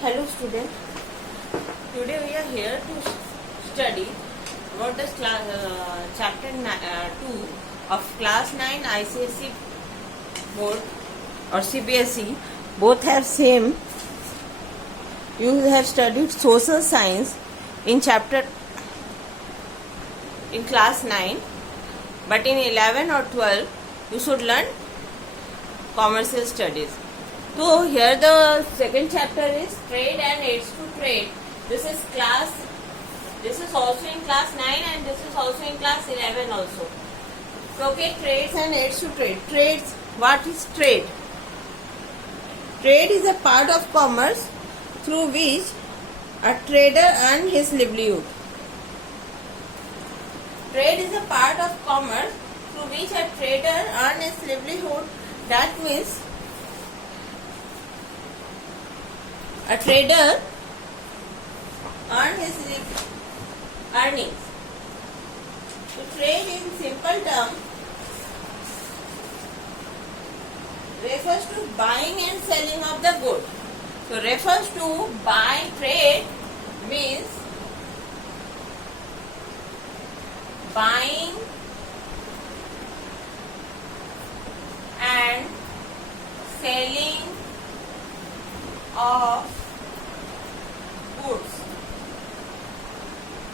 Hello student, today we are here to study about the chapter 2 of class 9 ICSE board or CBSE. Both have same. You have studied social science in class 9, but in 11 or 12 you should learn commercial studies. So here the second chapter is trade and aids to trade. This is also in class 9 and this is also in class 11 also. So okay, trades and aids to trade. Trades, what is trade? Trade is a part of commerce through which a trader earns his livelihood. Trade is a part of commerce through which a trader earns his livelihood. That means a trader earns his earnings. To trade in simple terms refers to buying and selling of the goods. So refers to trade means buying and selling of goods.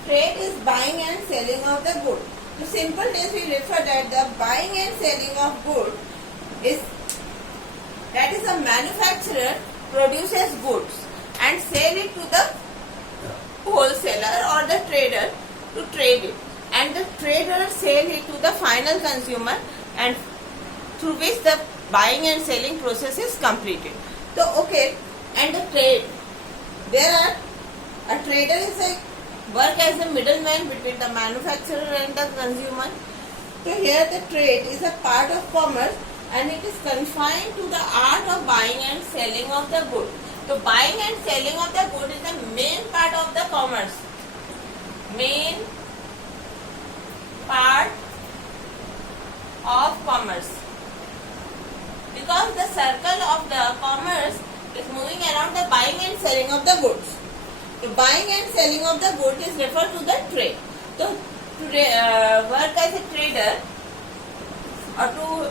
Trade is buying and selling of the goods. To simpleness we refer that the buying and selling of goods is a manufacturer produces goods and sell it to the wholesaler or the trader to trade it, and the trader sell it to the final consumer, and through which the buying and selling process is completed. So okay, and the trade, a trader is work as a middleman between the manufacturer and the consumer. So here the trade is a part of commerce and it is confined to the art of buying and selling of the good. So buying and selling of the good is the main part of the commerce. Main part of commerce. Because the circle of the commerce is moving around the buying and selling of the goods. The buying and selling of the goods is referred to the trade. So to work as a trader or to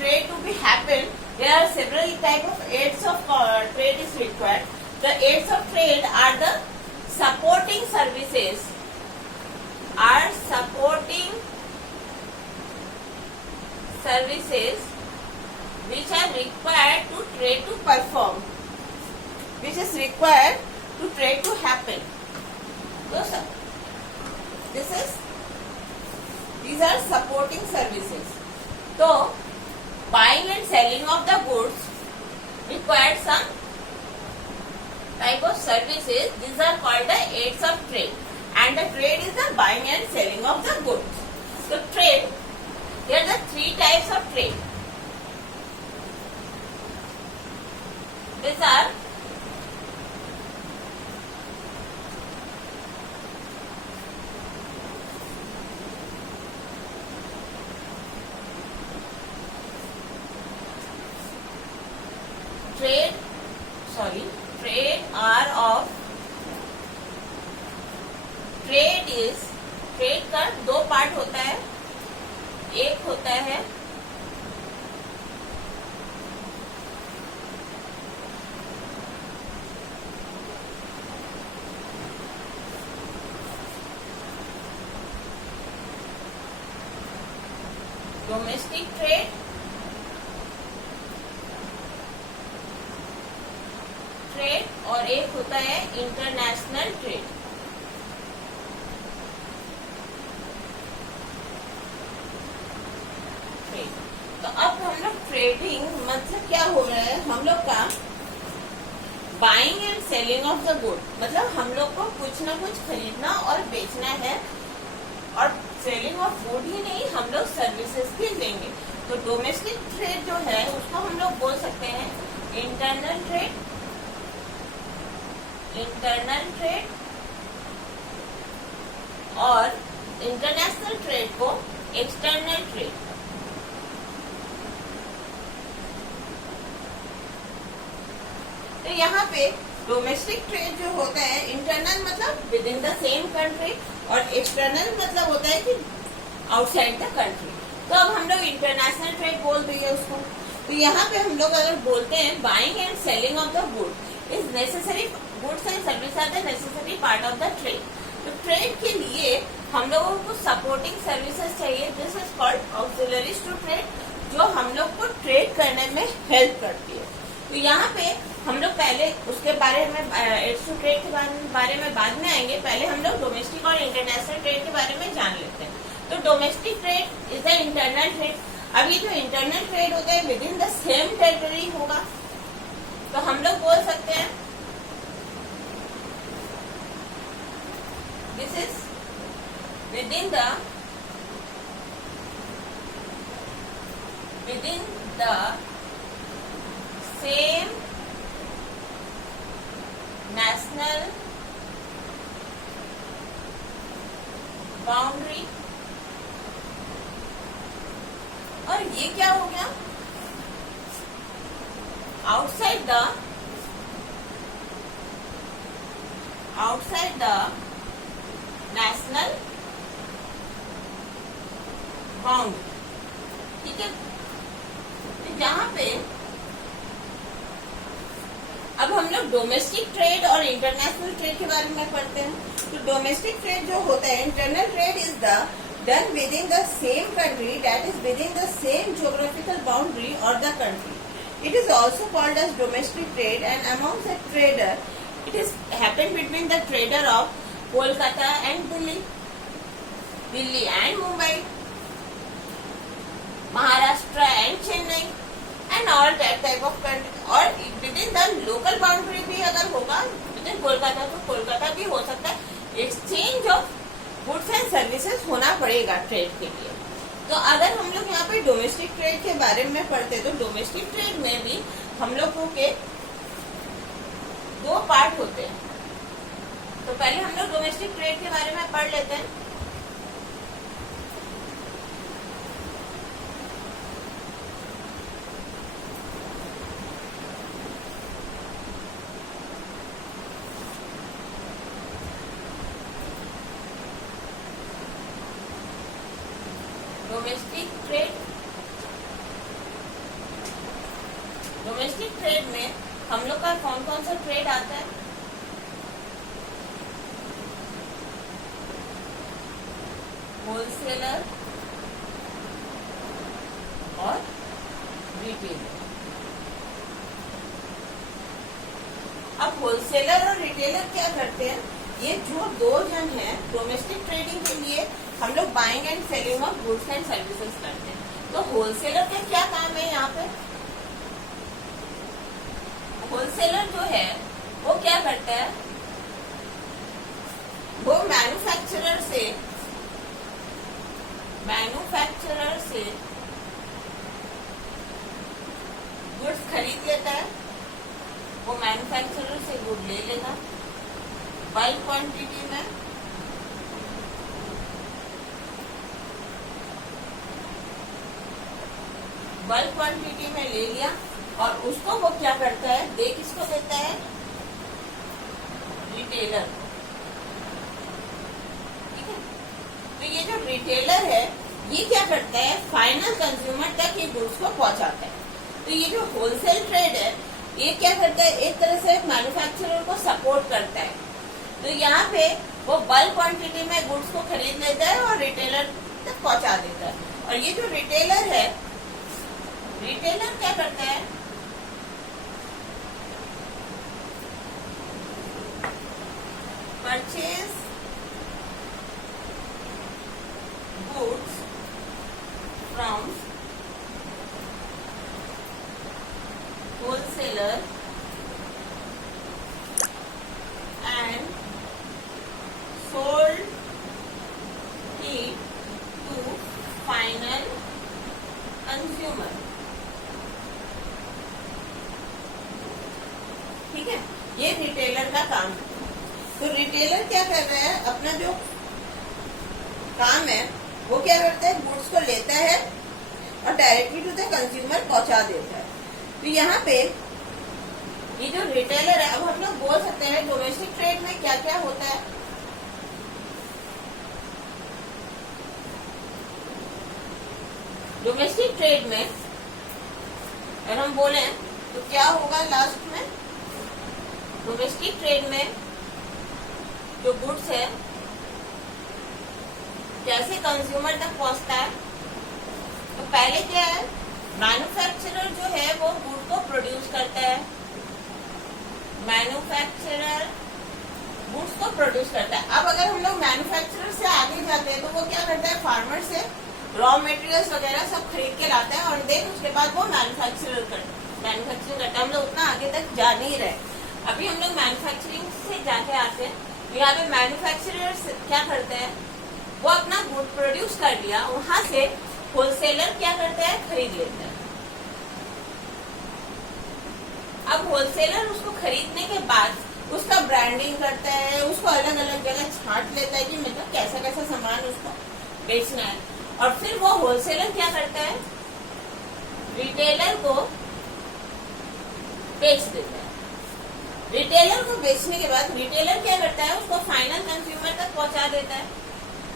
trade to be happen, there are several types of aids of trade is required. The aids of trade are the supporting services. Which are required to trade to perform, which is required to trade to happen. So these are supporting services. So buying and selling of the goods require some type of services. These are called the aids of trade, and the trade is the buying and selling of the goods. So trade, there are the three types of trade. These are trade का दो part होता है. एक होता है domestic trade, और एक होता है इंटरनेशनल ट्रेड. तो अब हम लोग ट्रेडिंग मतलब क्या हो रहा है, हम लोग का buying and selling of the good, मतलब हम लोग को कुछ ना कुछ खरीदना और बेचना है, और सेलिंग ऑफ गुड ही नहीं, हम लोग सर्विसेज भी देंगे. तो डोमेस्टिक ट्रेड जो है उसको हम लोग बोल सकते हैं इंटरनल ट्रेड, और इंटरनेशनल ट्रेड को एक्सटर्नल ट्रेड. तो यहाँ पे डोमेस्टिक ट्रेड जो होता है, इंटरनल मतलब with in the same country और एक्सटर्नल मतलब होता है कि आउटसाइड द कंट्री। तो अब हम लोग इंटरनेशनल ट्रेड बोल दिए उसको। तो यहाँ पे हम लोग अगर बोलते हैं buying and selling of the good is necessary, goods and service are the necessary part of the trade. तो ट्रेड के लिए हम लोगों को सपोर्टिंग सर्विसेज चाहिए, this is called auxiliaries to trade, जो हम लोग को ट्रेड करने में हेल्प करती है। तो यहाँ पे हम लोग पहले उसके बारे में एड्स टू ट्रेड के बारे में बाद में आएंगे, पहले हम लोग डोमेस्टिक और इंटरनेशनल ट्रेड के बारे में जान लेते हैं। तो domestic trade is the internal trade. अब ये जो इंटरनल ट्रेड होता है with in the same territory होगा, तो हम लोग बोल सकते हैं this is with in the same national boundary. और ये क्या हो गया, आउटसाइड द नेशनल बाउंड्री। ठीक है, तो जहां पे अब हम लोग डोमेस्टिक ट्रेड और इंटरनेशनल ट्रेड के बारे में पढ़ते हैं। तो डोमेस्टिक ट्रेड जो होता है, internal trade is the done within the same country, that is within the same geographical boundary or the country. It is also called as domestic trade, and among the trader, it is happened between the trader of Kolkata and Delhi and Mumbai, Maharashtra and Chennai, and all that type of country. और within the local boundary भी अगर होगा, within Kolkata तो कोलकाता भी हो सकता है, exchange of goods and services होना पड़ेगा ट्रेड के लिए। तो अगर हम लोग यहाँ पे डोमेस्टिक ट्रेड के बारे में पढ़ते तो डोमेस्टिक ट्रेड में भी हम लोगों के दो पार्ट होते हैं। तो पहले हम लोग डोमेस्टिक ट्रेड के बारे में पढ़ लेते हैं। डोमेस्टिक ट्रेड में हम लोग का कौन कौन सा ट्रेड आता है, होलसेलर और रिटेलर। अब होलसेलर और रिटेलर क्या करते हैं, ये जो दो जन हैं डोमेस्टिक ट्रेडिंग के लिए हम लोग buying and selling of goods and services करते हैं। तो होलसेलर का क्या काम है, यहाँ पे होलसेलर जो है वो क्या करता है, वो मैन्युफैक्चरर से गुड्स खरीद लेता है, वो मैन्युफैक्चरर से गुड ले लेगा बल्क क्वांटिटी में, बल्क क्वांटिटी में ले लिया और उसको वो क्या करता है, दे किसको देता है, रिटेलर। ठीक है, तो ये जो रिटेलर है ये क्या करता है, फाइनल कंज्यूमर तक ये गुड्स को पहुंचाता है। तो ये जो होलसेल ट्रेड है ये क्या करता है, एक तरह से मैन्युफैक्चरर को सपोर्ट करता है। तो यहाँ पे वो बल्क क्वांटिटी में गुड्स को खरीद लेता है और रिटेलर तक पहुंचा देता है। और ये जो रिटेलर है, रिटेलर क्या करता है, purchase goods from wholesaler and sold it to final consumer। ठीक है, ये रिटेलर का काम है। तो रिटेलर क्या कर रहा है, अपना जो काम है वो क्या करता है, गुड्स को लेता है और डायरेक्टली टू द कंज्यूमर पहुंचा देता है। तो यहाँ पे ये जो रिटेलर है, अब हम लोग बोल सकते हैं डोमेस्टिक ट्रेड में क्या क्या होता है। डोमेस्टिक ट्रेड में अगर हम बोले तो क्या होगा लास्ट में, डोमेस्टिक ट्रेड में जो गुड्स है कैसे कंज्यूमर तक पहुंचता है। तो पहले क्या है, मैन्युफैक्चरर जो है वो गुड को प्रोड्यूस करता है, मैन्युफैक्चरर गुड्स को प्रोड्यूस करता है। अब अगर हम लोग मैन्युफैक्चरर से आगे जाते हैं तो वो क्या करता है, फार्मर से रॉ मटेरियल्स वगैरह सब खरीद के लाता है और देन उसके बाद वो मैन्युफैक्चरिंग करता है। हम लोग उतना आगे तक जा नहीं रहे, अभी हम लोग मैन्युफैक्चरिंग से जाके आते हैं। यहाँ पे मैन्युफैक्चरर्स क्या करते हैं, वो अपना गुड प्रोड्यूस कर लिया, वहां से होलसेलर क्या करता है, खरीद लेता है। अब होलसेलर उसको खरीदने के बाद उसका ब्रांडिंग करता है, उसको अलग अलग जगह छांट लेता है कि मतलब कैसा कैसा सामान उसको बेचना है, और फिर वो होलसेलर क्या करता है, रिटेलर को बेच देता है। रिटेलर को बेचने के बाद रिटेलर क्या करता है, उसको फाइनल कंज्यूमर तक पहुंचा देता है,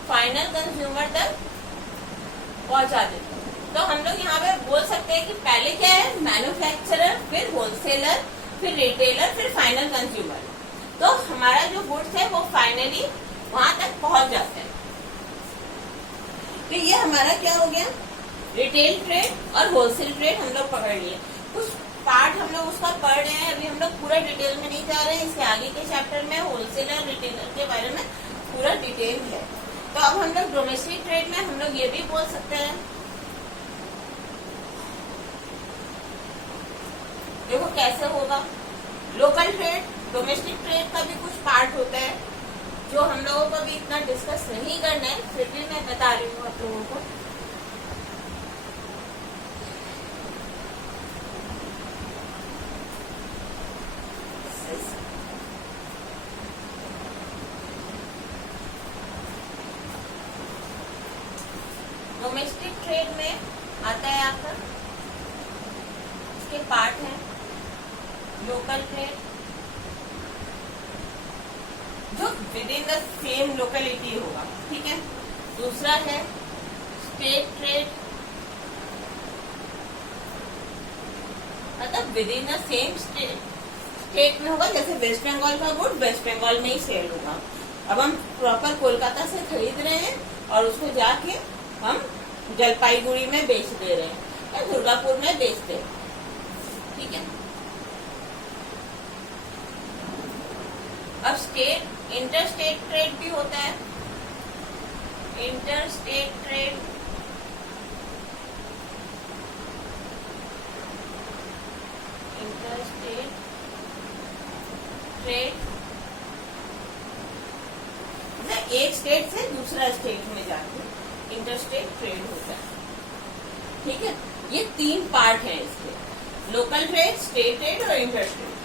फाइनल कंज्यूमर तक पहुंचा देता है। तो हम लोग यहाँ पे बोल सकते हैं कि पहले क्या है, मैन्युफैक्चरर, फिर होलसेलर, फिर रिटेलर, फिर फाइनल कंज्यूमर। तो हमारा जो गुड्स है वो फाइनली वहां तक पहुंच जाता है। तो ये हमारा क्या हो गया, रिटेल ट्रेड और होलसेल ट्रेड हम लोग पकड़ लिए। कुछ पार्ट हम लोग उसका पढ़ रहे हैं, अभी हम लोग पूरा डिटेल में नहीं जा रहे हैं। इसके आगे के चैप्टर में होलसेल और रिटेलर के बारे में पूरा डिटेल है। तो अब हम लोग डोमेस्टिक ट्रेड में हम लोग ये भी बोल सकते हैं, देखो कैसे होगा। लोकल ट्रेड, डोमेस्टिक ट्रेड का भी कुछ पार्ट होता है जो हम लोगों को भी इतना डिस्कस नहीं करना है, फिर भी मैं बता रही हूँ आप लोगों को। डोमेस्टिक ट्रेड में आता है आपका, इसके पार्ट है लोकल ट्रेड जो with in the same locality होगा, ठीक है। दूसरा है स्टेट ट्रेड, मतलब with in the same state में होगा, जैसे वेस्ट बंगाल का गुड वेस्ट बंगाल में ही सेल होगा। अब हम प्रॉपर कोलकाता से खरीद रहे हैं और उसको जाके हम जलपाईगुड़ी में बेच दे रहे हैं या दुर्गापुर में बेचते हैं, ठीक है। अब स्टेट इंटर स्टेट ट्रेड भी होता है, inter state trade, inter state trade एक स्टेट से दूसरा स्टेट में जाके इंटरस्टेट ट्रेड होता है, ठीक है। ये तीन पार्ट है इसके, लोकल ट्रेड, स्टेट ट्रेड और इंटरस्टेट।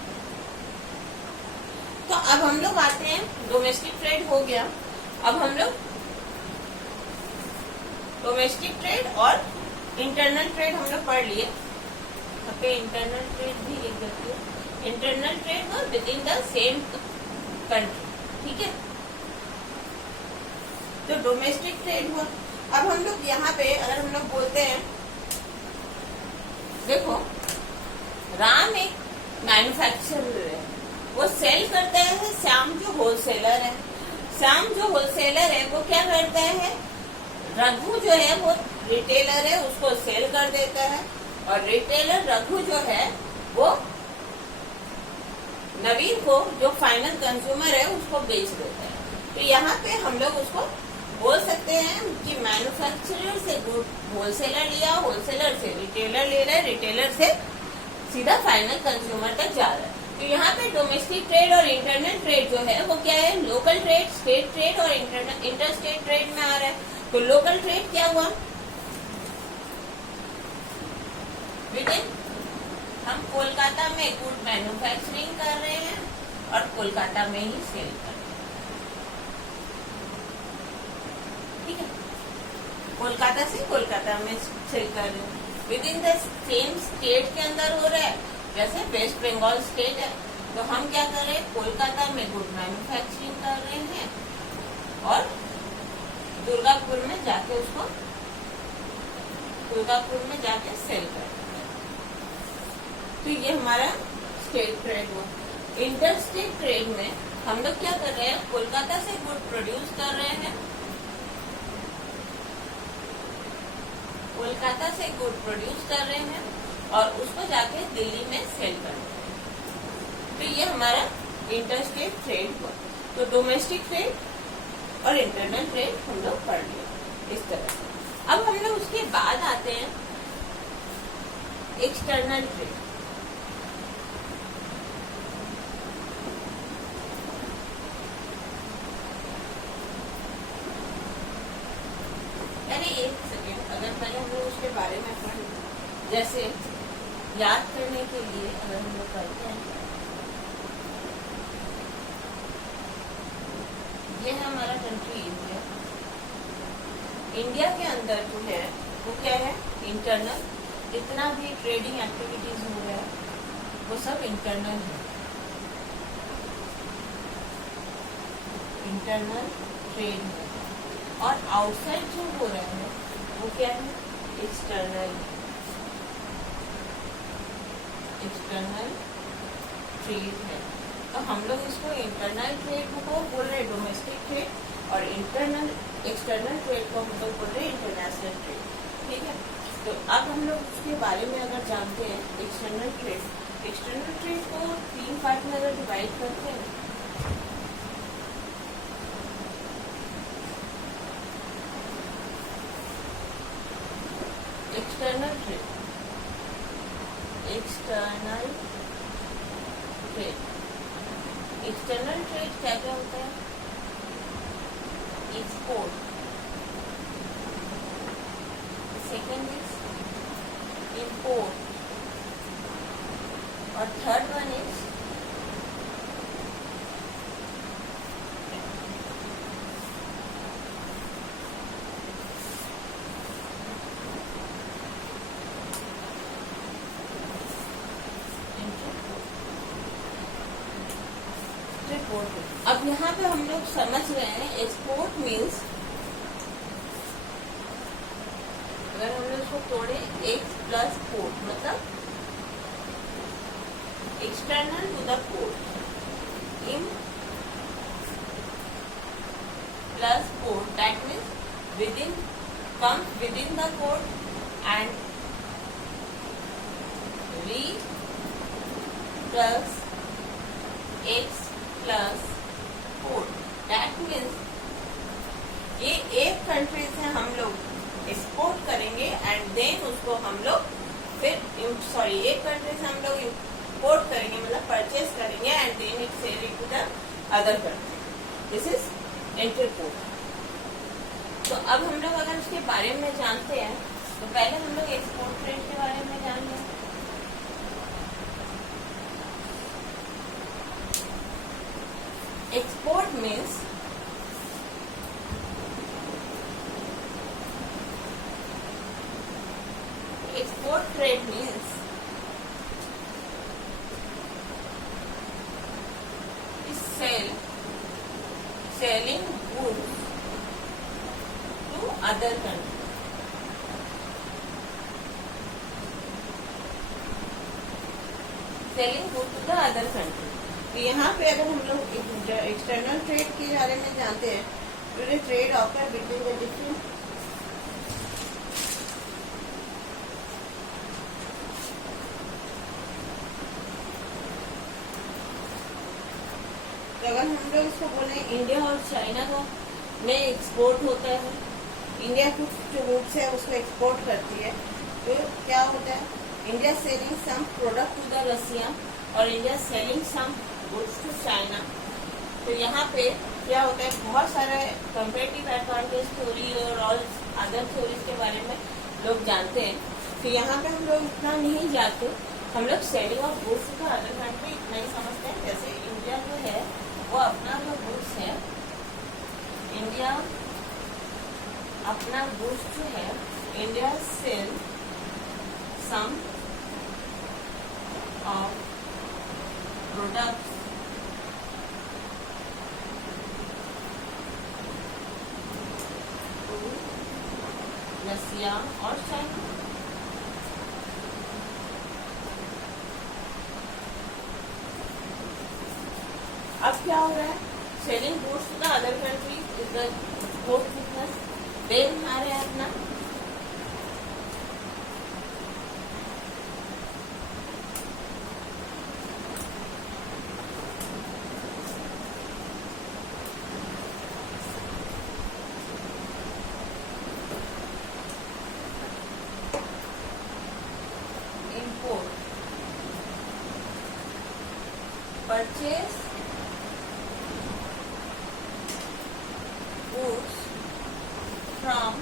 तो अब हम लोग आते हैं, डोमेस्टिक ट्रेड हो गया, अब हम लोग डोमेस्टिक ट्रेड और इंटरनल ट्रेड हम लोग पढ़ लिए। यहाँ पे इंटरनल ट्रेड भी लिख देती है, इंटरनल ट्रेड और with in the same country, ठीक है। तो डोमेस्टिक ट्रेड हुआ। अब हम लोग यहाँ पे अगर हम लोग बोलते हैं, देखो राम एक मैन्युफैक्चरर है, वो सेल करता है, श्याम जो होलसेलर है, श्याम जो होलसेलर है वो क्या करता है, रघु जो है वो रिटेलर है, उसको सेल कर देता है, और रिटेलर रघु जो है वो नवीन को जो फाइनल कंज्यूमर है उसको बेच देता है। तो यहाँ पे हम लोग उसको बोल सकते हैं कि मैन्युफैक्चरर से गुड होलसेलर लिया, होलसेलर से रिटेलर ले रहा है, रिटेलर से सीधा फाइनल कंज्यूमर तक जा रहा है। तो यहाँ पे डोमेस्टिक ट्रेड और इंटरनल ट्रेड जो है वो क्या है, लोकल ट्रेड, स्टेट ट्रेड और इंटर स्टेट ट्रेड में आ रहा है। तो लोकल ट्रेड क्या हुआ, विदिन हम कोलकाता में गुड मैन्युफैक्चरिंग कर रहे हैं और कोलकाता में ही सेल कर रहे हैं, ठीक है। कोलकाता से कोलकाता में सेल कर रहे हैं, with in the same state के अंदर हो रहा है जैसे वेस्ट बंगाल स्टेट है तो हम क्या कर रहे हैं, कोलकाता में गुड मैन्युफैक्चरिंग कर रहे हैं और दुर्गापुर में जाके उसको सेल कर रहे हैं। तो ये हमारा स्टेट ट्रेड हुआ। इंटर स्टेट ट्रेड में हम लोग क्या कर रहे हैं, कोलकाता से गुड प्रोड्यूस कर रहे हैं, कोलकाता से गुड प्रोड्यूस कर रहे हैं और उसको जाके दिल्ली में सेल कर रहे हैं। तो ये हमारा इंटर स्टेट ट्रेड हुआ। तो डोमेस्टिक ट्रेड और इंटरनल ट्रेड हम लोग पढ़ लिया इस तरह से। अब हम लोग उसके बाद आते हैं एक्सटर्नल ट्रेड। अरे एक सेकेंड, अगर पहले हम लोग उसके बारे में पढ़, जैसे याद करने के लिए अगर हम लोग करते हैं, ये है हमारा कंट्री इंडिया। इंडिया के अंदर जो है वो क्या है, इंटरनल। जितना भी ट्रेडिंग एक्टिविटीज हो रहा है वो सब इंटरनल है, इंटरनल ट्रेड है। और आउटसाइड जो हो रहा है वो क्या है, एक्सटर्नल, एक्सटर्नल ट्रेड है। तो हम लोग इसको इंटरनल ट्रेड को बोल रहे हैं डोमेस्टिक ट्रेड, और इंटरनल एक्सटर्नल ट्रेड को हम लोग बोल रहे हैं इंटरनेशनल ट्रेड। ठीक है, तो अब हम लोग उसके बारे में अगर जानते हैं एक्सटर्नल ट्रेड को 3 पार्ट में अगर डिवाइड करते हैं, एक्सटर्नल ट्रेड क्या क्या होता है, एक्सपोर्ट, सेकेंड इज इम्पोर्ट, और थर्ड वन इज एक्सपोर्ट। अब यहाँ पे हम लोग समझ रहे हैं एक्सपोर्ट मीन्स, अगर हम लोग इसको तोड़े, एक्स प्लस पोर्ट मतलब external to the port, in plus port, that means within, comes within the port and reach plus x plus port, that means ये एक कंट्री से हम लोग एक्सपोर्ट करेंगे एंड देन उसको हम लोग फिर एक कंट्री से हम लोग इंपोर्ट करेंगे, मतलब परचेज करेंगे and then it sell to the other country, this is interport. तो अब हम लोग अगर उसके बारे में जानते हैं तो पहले हम लोग एक्सपोर्ट ट्रेड के बारे में जान लें। Export means export trade means selling goods to other country, selling goods to the other country। तो यहाँ पे अगर हम लोग एक्सटर्नल ट्रेड के बारे में जानते हैं तो trade offer between the different तो अगर हम लोग इसको बोले इंडिया और चाइना को में एक्सपोर्ट होता है, इंडिया कुछ जो गुड्स है उसको एक्सपोर्ट करती है, तो क्या होता है, India selling some product to the Russia और India selling some goods to China. तो यहाँ पे क्या होता है, बहुत सारे कंपेरेटिव एडवांटेज थ्योरी और ऑल अदर थ्योरीज के बारे में लोग जानते हैं। तो यहाँ पे हम लोग इतना नहीं जानते, हम लोग selling of goods to other country इतना ही समझते हैं। जैसे इंडिया जो है वो अपना जो गुड्स है, इंडिया अपना गुड्स जो है, India sell some of products to Russia or China. अब क्या हो रहा है? Selling goods to the other country is the fourth business. Then आ रहा है अपना import, purchase goods from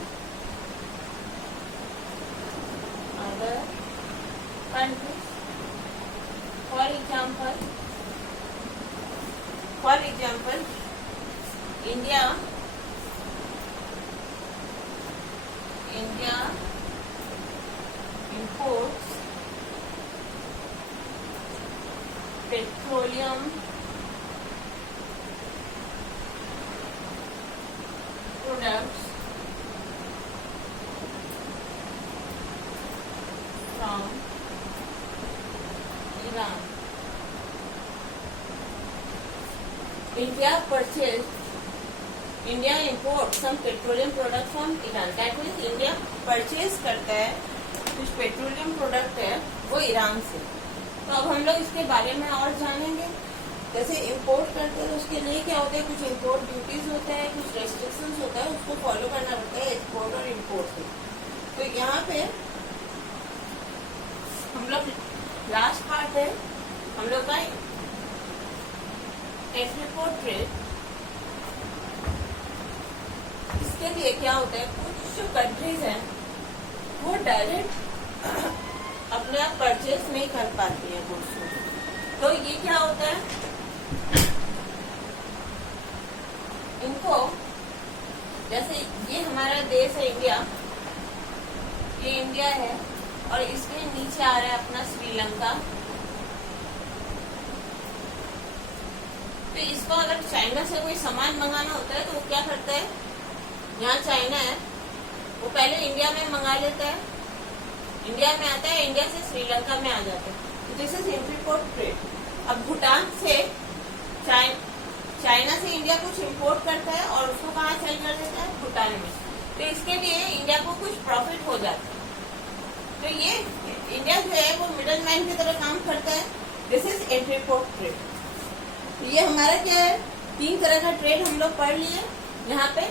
other countries. For example, India imports petroleum products from Iran. India imports some petroleum product from Iran. That means India purchase करता है कुछ petroleum product है वो Iran से। तो अब हम लोग इसके बारे में और जानेंगे। जैसे इंपोर्ट करते हैं तो उसके लिए क्या होता है, कुछ इंपोर्ट ड्यूटीज होता है, कुछ रेस्ट्रिक्शंस होता है, उसको फॉलो करना पड़ता है एक्सपोर्ट और इंपोर्ट से। तो यहाँ पे हम लोग लास्ट पार्ट है हम लोग का एक्सपोर्ट ट्रेड। इसके लिए क्या होता है, कुछ जो कंट्रीज हैं वो डायरेक्ट अपने आप परचेज नहीं कर पाती है गुड्स को। तो ये क्या होता है, इनको जैसे ये हमारा देश है इंडिया, ये इंडिया है और इसके नीचे आ रहा है अपना श्रीलंका। तो इसको अगर चाइना से कोई सामान मंगाना होता है तो वो क्या करता है, यहाँ चाइना है वो पहले इंडिया में मंगा लेता है, इंडिया में आता है, इंडिया से श्रीलंका में आ जाता है। This is import trade. अब भूटान से चाइना से इंडिया कुछ इंपोर्ट करता है और उसको कहाँ सेल कर देता है, भूटान में। तो इसके लिए इंडिया को कुछ प्रॉफिट हो जाता है। तो ये इंडिया जो है वो मिडल मैन की तरह काम करता है। This is import trade. ये हमारा क्या है, 3 तरह का ट्रेड हम लोग पढ़ लिए। यहाँ पे